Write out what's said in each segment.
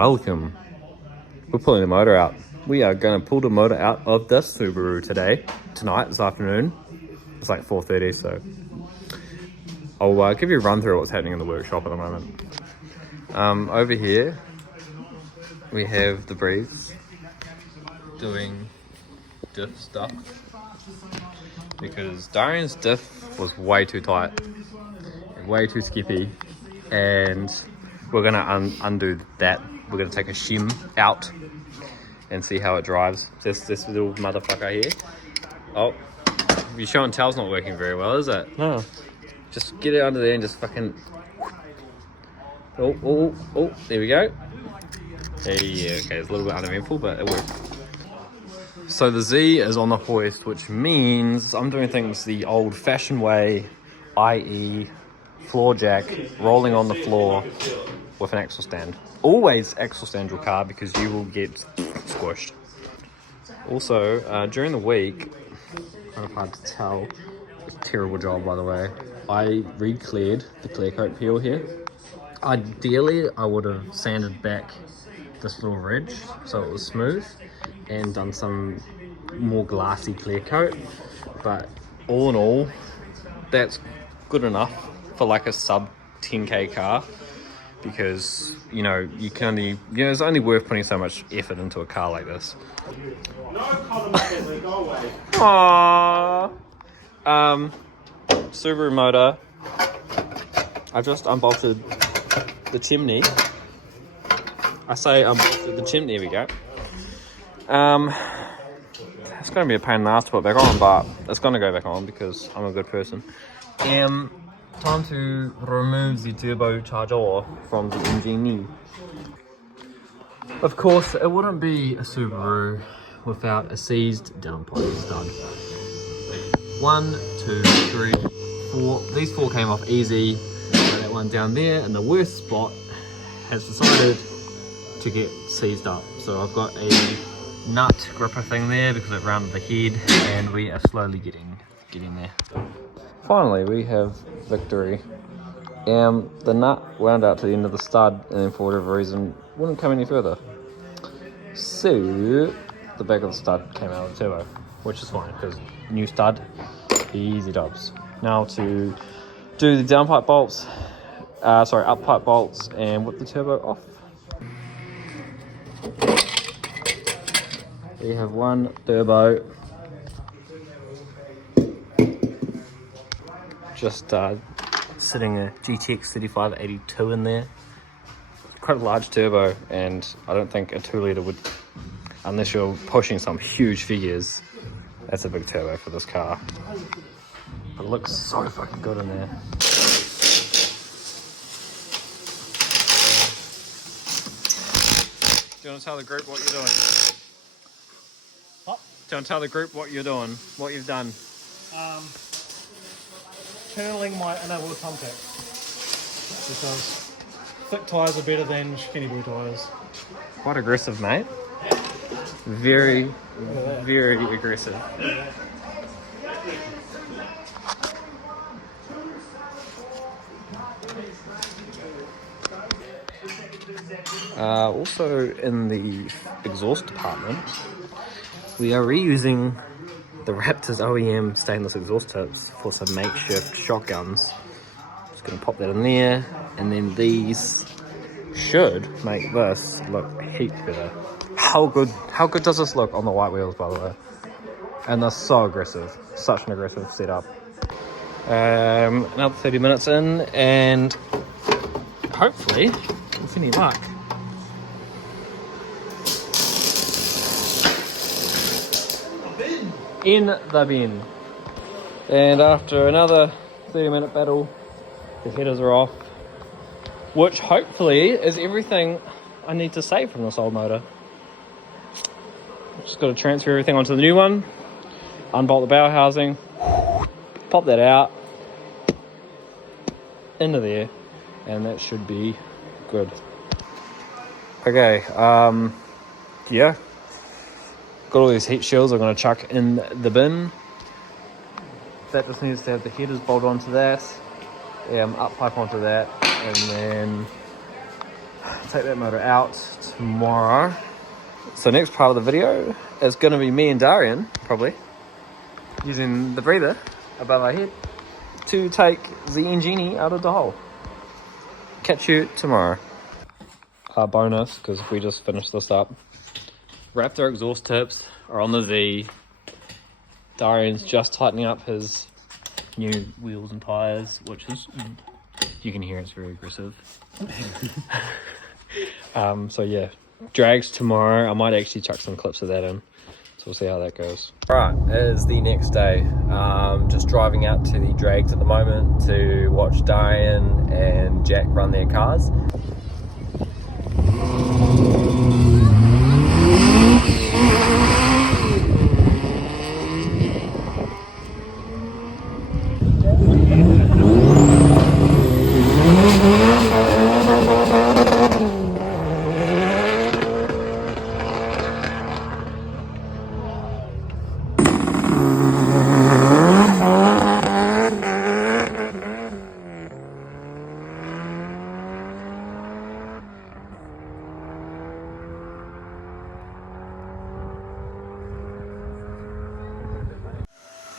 Welcome. We're pulling the motor out. We are going to pull the motor out of this Subaru this afternoon. It's like 4:30, so I'll give you a run through what's happening in the workshop at the moment. Over here, we have the Breeze doing diff stuff because Darian's diff was way too tight and way too skippy, and we're going to undo that. We're going to take a shim out and see how it drives. This little motherfucker here. Oh, your show and tell's not working very well, is it? No. Just get it under there and just fucking... Oh, there we go. Yeah, okay, it's a little bit uneventful, but it worked. So the Z is on the hoist, which means I'm doing things the old-fashioned way, i.e. floor jack, rolling on the floor with an axle stand. Always axle stand your car because you will get squished. Also, during the week, kind of hard to tell, terrible job by the way, I re-cleared the clear coat peel here. Ideally, I would have sanded back this little ridge so it was smooth and done some more glassy clear coat, but all in all, that's good enough for like a sub 10k car, because you know it's only worth putting so much effort into a car like this. Aww. Subaru motor. I just unbolted the chimney. I say unbolted the chimney. There we go. It's going to be a pain in the ass to put back on, but it's going to go back on because I'm a good person. Time to remove the turbocharger from the engine. Of course, it wouldn't be a Subaru without a seized downpipe stud. 1, 2, 3, 4. These 4 came off easy. So that one down there in the worst spot has decided to get seized up. So I've got a nut gripper thing there because it rounded the head, and we are slowly getting there. Finally, we have victory. The nut wound out to the end of the stud, and then for whatever reason wouldn't come any further. So the back of the stud came out of the turbo, which is fine because new stud, easy dubs. Now to do the downpipe bolts, uppipe bolts, and whip the turbo off. We have one turbo. Just sitting a GTX 3582 in there. Quite a large turbo, and I don't think a 2-litre would, unless you're pushing some huge figures. That's a big turbo for this car. But it looks so fucking good in there. Do you want to tell the group what you're doing? What? Do you want to tell the group what you're doing, what you've done? Turning my inner wheel thumbtack because thick tyres are better than skinny wheel tyres. Quite aggressive, mate. Very aggressive. Also in the exhaust department, we are reusing the Raptor's OEM stainless exhaust tips for some makeshift shotguns. Just going to pop that in there, and then these should make this look heaps better. How good does this look on the white wheels, by the way? And they're so aggressive, such an aggressive setup. Another 30 minutes in, and hopefully, with any luck, in the bin. And after another 30-minute battle, the headers are off, which hopefully is everything I need to save from this old motor. Just got to transfer everything onto the new one, unbolt the bow housing, pop that out into there, and that should be good. Okay, yeah. Got all these heat shields I'm going to chuck in the bin. That just needs to have the headers bolted onto that. Up pipe onto that, and then take that motor out tomorrow. So next part of the video is going to be me and Darian, probably, using the breather above our head to take the engine out of the hole. Catch you tomorrow. Bonus, because we just finished this up. Raptor exhaust tips are on the Z. Darian's just tightening up his new wheels and tires, which is, you can hear it's very aggressive. So yeah, drags tomorrow. I might actually chuck some clips of that in, so we'll see how that goes. Right, it is the next day. Just driving out to the drags at the moment to watch Darian and Jack run their cars.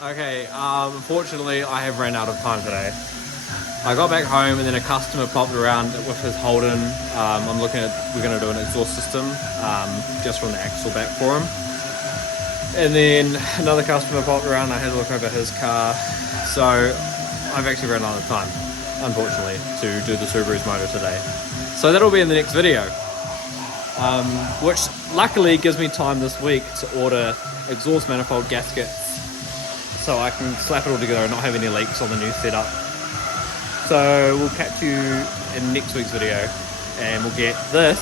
Okay, unfortunately I have ran out of time today. I got back home and then a customer popped around with his Holden. We're going to do an exhaust system just from the axle back for him. And then another customer popped around and I had to look over his car. So I've actually run out of time, unfortunately, to do the Subaru's motor today. So that'll be in the next video. Which luckily gives me time this week to order exhaust manifold gaskets so I can slap it all together and not have any leaks on the new setup. So we'll catch you in next week's video and we'll get this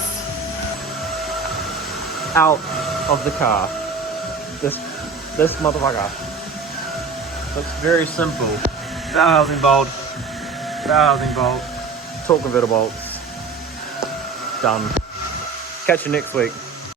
out of the car. This motherfucker. Looks very simple. Power housing bolt, torque converter bolts. Done. Catch you next week.